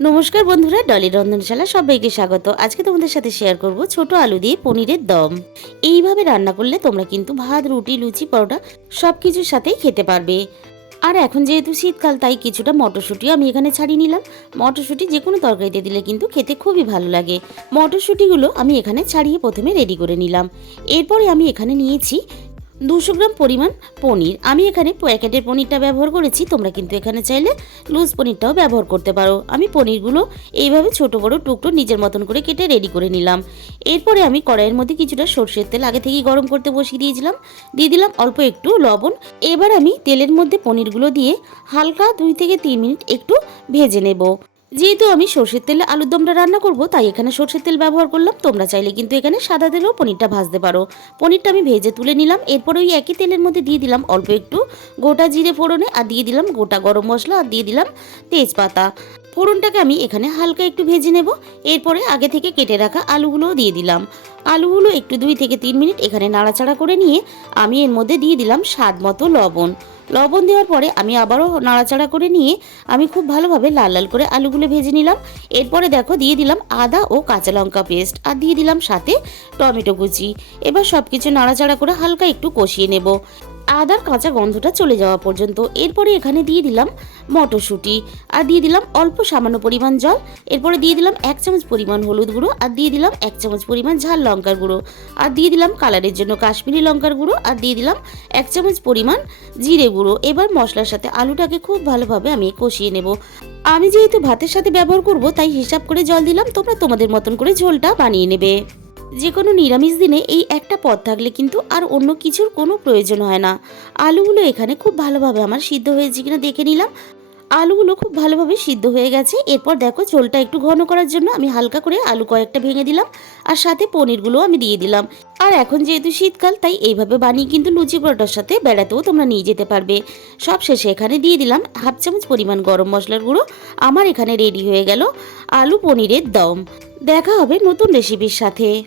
নমস্কার বন্ধুরা, ডলি রন্ধনশালা সবাইকে স্বাগত। আজকে তোমাদের সাথে শেয়ার করব ছোট আলু দিয়ে পনিরের দম। এইভাবে রান্না করলে তোমরা কিন্তু ভাত, রুটি, লুচি, পরোটা সব কিছুর সাথেই খেতে পারবে। আর এখন যেহেতু শীতকাল, তাই কিছুটা মটরশুঁটিও আমি এখানে ছাড়িয়ে নিলাম। মটরশুঁটি যে কোনো তরকারিতে দিলে কিন্তু খেতে খুবই ভালো লাগে। মটরশুঁটিগুলো আমি এখানে ছাড়িয়ে প্রথমে রেডি করে নিলাম। এরপরে আমি এখানে নিয়েছি দুশো গ্রাম পরিমাণ পনির। আমি এখানে প্যাকেটের পনিরটা ব্যবহার করেছি, তোমরা কিন্তু এখানে চাইলে লুজ পনিরটাও ব্যবহার করতে পারো। আমি পনিরগুলো এইভাবে ছোট, বড় টুকরো নিজের মতন করে কেটে রেডি করে নিলাম। এরপরে আমি কড়াইয়ের মধ্যে কিছুটা সর্ষের তেল আগে থেকেই গরম করতে বসিয়ে দিয়েছিলাম। দিয়ে দিলাম অল্প একটু লবণ। এবার আমি তেলের মধ্যে পনিরগুলো দিয়ে হালকা দুই থেকে তিন মিনিট একটু ভেজে নেব। যেহেতু আমি সর্ষের তেলে আলুর দমটা রান্না করব, তাই এখানে সর্ষের তেল ব্যবহার করলাম। তোমরা চাইলে কিন্তু এখানে সাদা তেলেও পনিরটা ভাজতে পারো। পনিরটা আমি ভেজে তুলে নিলাম। এরপর ওই একই তেলের মধ্যে দিয়ে দিলাম অল্প একটু গোটা জিরে ফোড়নে, আর দিয়ে দিলাম গোটা গরম মশলা, আর দিয়ে দিলাম তেজপাতা। ফোড়নটাকে আমি এখানে হালকা একটু ভেজে নেব। এরপরে আগে থেকে কেটে রাখা আলুগুলোও দিয়ে দিলাম। আলুগুলো একটু দুই থেকে তিন মিনিট এখানে নাড়াচাড়া করে নিয়ে আমি এর মধ্যে দিয়ে দিলাম স্বাদ মতো লবণ। লবণ দেওয়ার পরে আমি আবারও নাড়াচাড়া করে নিয়ে আমি খুব ভালোভাবে লাল লাল করে আলুগুলো ভেজে নিলাম। এরপরে দেখো দিয়ে দিলাম আদা ও কাঁচা লঙ্কা পেস্ট আর দিয়ে দিলাম সাথে টমেটো কুচি। এবার সব কিছু নাড়াচাড়া করে হালকা একটু কষিয়ে নেব। আদার কাঁচা গন্ধটা চলে যাওয়া পর্যন্ত এরপরে এখানে দিয়ে দিলাম মটরশুঁটি, আর দিয়ে দিলাম অল্প সামান্য পরিমাণ জল, এরপরে দিয়ে দিলাম এক চামচ পরিমাণ হলুদ গুঁড়ো, আর দিয়ে দিলাম এক চামচ পরিমাণ ঝাল লঙ্কার গুঁড়ো, আর দিয়ে দিলাম কালারের জন্য কাশ্মীরি লঙ্কার গুঁড়ো, আর দিয়ে দিলাম এক চামচ পরিমাণ জিরে গুঁড়ো। এবার মশলার সাথে আলুটাকে খুব ভালোভাবে আমি কষিয়ে নেব। আমি যেহেতু ভাতের সাথে ব্যবহার করব, তাই হিসাব করে জল দিলাম, তোমরা তোমাদের মতন করে ঝোলটা বানিয়ে নেবে। যে কোনো নিরামিষ দিনে এই একটা পদ থাকলে কিন্তু আর অন্য কিছুর কোনো প্রয়োজন হয় না। আলুগুলো এখানে খুব ভালোভাবে আমার সিদ্ধ হয়েছে কিনা দেখে নিলাম। আলুগুলো খুব ভালোভাবে সিদ্ধ হয়ে গেছে। এরপর দেখো ঝোলটা একটু ঘন করার জন্য আমি হালকা করে আলু কয়েকটা ভেঙে দিলাম আর সাথে পনিরগুলো আমি দিয়ে দিলাম। আর এখন যেহেতু শীতকাল, তাই এইভাবে বানিয়ে কিন্তু লুচি পরোটার সাথে বেড়াতেও তোমরা নিয়ে যেতে পারবে। সব শেষে এখানে দিয়ে দিলাম হাফ চামচ পরিমাণ গরম মশলার গুঁড়ো। আমার এখানে রেডি হয়ে গেল আলু পনিরের দম। দেখা হবে নতুন রেসিপির সাথে।